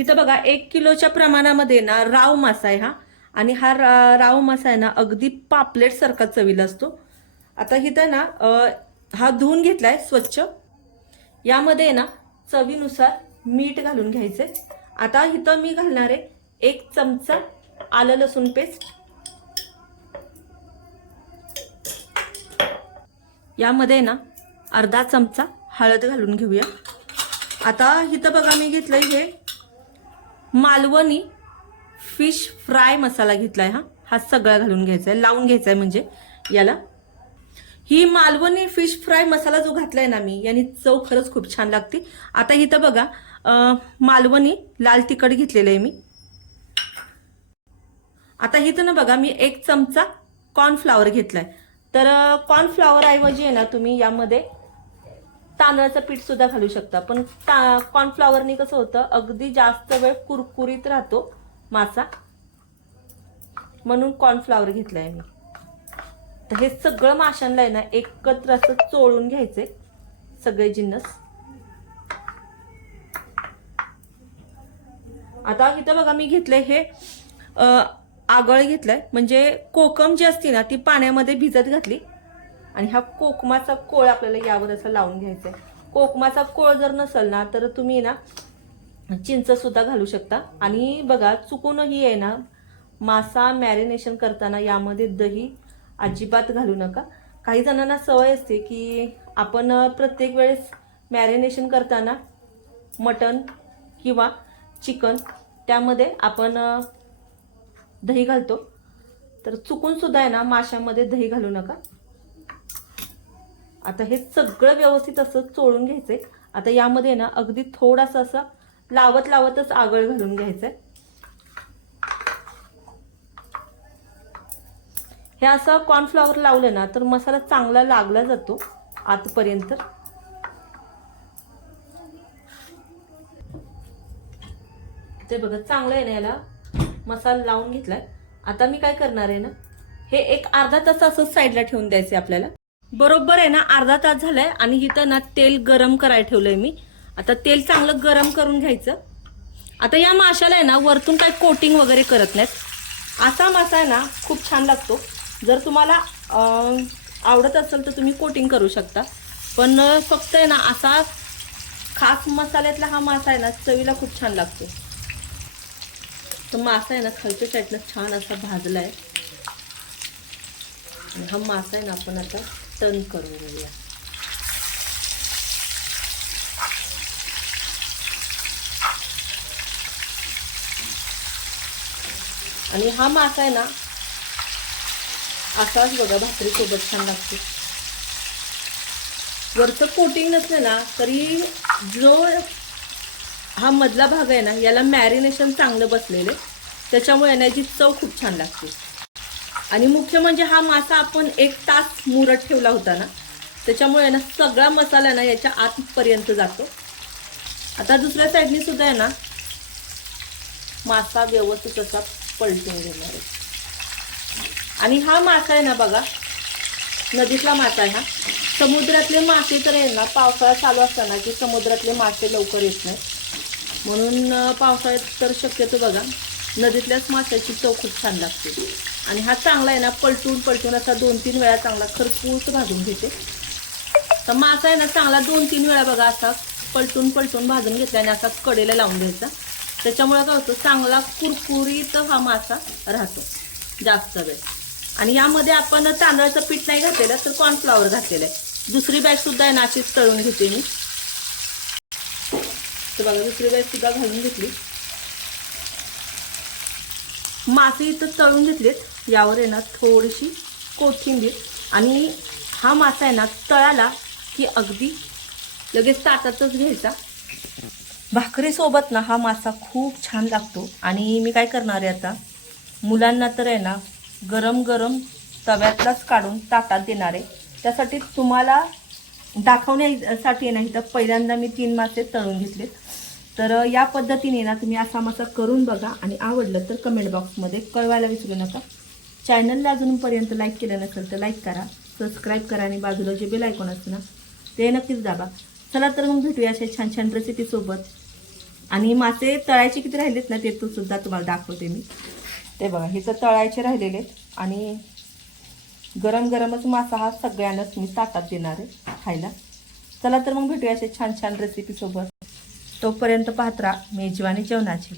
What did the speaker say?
इथं बघा एक किलोच्या प्रमाणामध्ये ना राव मासा आहे हा. आणि हा रा- राव मासा आहे ना अगदी पापलेट सारखा चवीला असतो. आता इथं ना हा धुवून घेतलाय स्वच्छ. यामध्ये आहे ना चवीनुसार मीठ घालून घ्यायचंय. आता इथं मी घालणार आहे एक चमचा आलं लसूण पेस्ट. यामध्ये ना अर्धा चमचा हळद घालून घेऊया. आता इथं बघा मी घेतलंय हे मालवणी फिश फ्राय मसाला घेतला आहे हा. हा सगळा घालून घ्यायचा आहे लावून घ्यायचा आहे म्हणजे याला. ही मालवणी फिश फ्राय मसाला जो घातला आहे ना मी यांनी चव खरंच खूप छान लागते. आता इथं बघा मालवणी लाल तिखट घेतलेलं आहे मी. आता इथं ना बघा मी एक चमचा कॉर्नफ्लावर घेतलाय. तर कॉर्नफ्लावर ऐवजी आहे ना तुम्ही यामध्ये तांदळाचं पीठ सुद्धा घालू शकता. पण कॉर्नफ्लॉवरनी कसं होतं अगदी जास्त वेळ कुरकुरीत राहतो मासा. म्हणून कॉर्नफ्लॉवर घेतलाय मी. तर हे सगळं माशांना आहे ना एकत्र असं चोळून घ्यायचे सगळे जिन्नस. आता इथं बघा मी घेतलंय हे आगळ घेतलंय. म्हणजे कोकम जी असते ना ती पाण्यामध्ये भिजत घातली. आणि हा कोकमाचा कोळ आपल्याला यावर असं लावून घ्यायचा आहे कोकमाचा कोळ जर नसेल ना तर तुम्ही ना चिंचसुद्धा घालू शकता. आणि बघा चुकूनही आहे ना मासा मॅरिनेशन करताना यामध्ये दही अजिबात घालू नका. काही जणांना सवय असते की आपण प्रत्येक वेळेस मॅरिनेशन करताना मटन किंवा चिकन त्यामध्ये आपण दही घालतो. तर चुकूनसुद्धा आहे ना माशामध्ये दही घालू नका. आता हे सगळं व्यवस्थित असं चोळून घ्यायचंय. आता यामध्ये ना अगदी थोडासा असं लावत लावतच आगळ घालून घ्यायचंय. हे असं कॉर्नफ्लॉवर लावलं ना तर मसाला चांगला लागला जातो आतपर्यंत. ते बघा चांगलं आहे ना याला मसाला लावून घेतलाय. आता मी काय करणार आहे ना हे एक अर्धा तास असंच साईडला ठेवून द्यायचं आपल्याला. बरोबर आहे ना अर्धा तास झालाय आणि इथं ना तेल गरम करायला ठेवलंय मी. आता तेल चांगलं गरम करून घ्यायचं. आता या माशाला आहे ना वरतून काही कोटिंग वगैरे करत नाहीत. असा मासा आहे ना खूप छान लागतो. जर तुम्हाला आवडत असेल तर तुम्ही कोटिंग करू शकता. पण फक्त आहे ना असा खास मसाल्यातला हा मासा आहे ना चवीला खूप छान लागतो. तर मासा आहे ना खालच्या साईडला छान असा भाजला आहे हा मासा आहे ना आपण आता टर्न करून घेऊया. आणि हा मासा आहे ना असाच बघा भाकरीसोबत छान लागतो. वरचं कोटिंग नसलं ना तरी जो हा मधला भाग आहे ना याला मॅरिनेशन चांगलं बसलेलं आहे. त्याच्यामुळे ना याची चव खूप छान लागते. आणि मुख्य म्हणजे हा मासा आपण एक तास मुरत ठेवला होता ना त्याच्यामुळे ना सगळा मसाला ना याच्या आतपर्यंत जातो. आता दुसऱ्या साईडनी सुद्धा आहे ना मासा व्यवस्थित असा पलटून घेणार आहे. आणि हा मासा आहे ना बघा नदीतला मासा आहे हा. समुद्रातले मासे तर आहे ना पावसाळा चालू असताना की समुद्रातले मासे लवकर येत नाही म्हणून पावसाळ्यात तर शक्यतो बघा नदीतल्याच माशाची चव खूप छान लागते. आणि हा चांगला आहे ना पलटून पलटून असा दोन तीन वेळा चांगला खरपूस भाजून घेते. तर मासा आहे ना चांगला दोन तीन वेळा बघा असा पलटून पलटून भाजून घेतला आणि असा कडेला लावून द्यायचा त्याच्यामुळे काय होतं चांगला कुरकुरीत हा मासा राहतो जास्त वेळ. आणि यामध्ये आपण तांदळाचं पीठ नाही घातलेलं तर कॉर्नफ्लॉवर घातलेलं आहे. दुसरी बॅग सुद्धा आहे ना अशीच तळून घेते मी. तर बघा दुसरी बॅग सुद्धा घालून घेतली. मासे इथं तळून घेतलेत. यावर आहे ना थोडीशी कोथिंबीर. आणि हा मासा आहे ना तळाला की अगदी लगेच ताटातच घ्यायचा. भाकरीसोबत ना हा मासा खूप छान लागतो. आणि मी काय करणार आहे आता? मुलांना तर आहे ना गरम गरम तव्यातलाच काढून ताटात देणार आहे. त्यासाठी तुम्हाला दाखवण्यासाठी नाही तर पहिल्यांदा मी तीन मासे तळून घेतलेत. तर या पद्धतीने ना तुम्ही असा मासा करून बघा आणि आवडलं तर कमेंट बॉक्समध्ये कळवायला विसरू नका. चॅनलला अजूनपर्यंत लाईक केलं नसेल तर लाईक करा सबस्क्राईब करा आणि बाजूला जे बेल आयकॉन असतं ना ते नक्कीच दाबा. चला तर मग भेटूया अशा छान छान रेसिपीसोबत आणि मासे तळायचे किती राहिलेत ना ते तू सुद्धा तुम्हाला दाखवते मी. ते बघा हे तर तळायचे राहिलेले आहेत आणि गरम गरमच मासा हा सगळ्यांनाच मी ताटात देणार आहे खायला. चला तर मग भेटूया असे छान छान रेसिपीसोबत तोपर्यंत पाहत राहा मेजवानी जेवणाची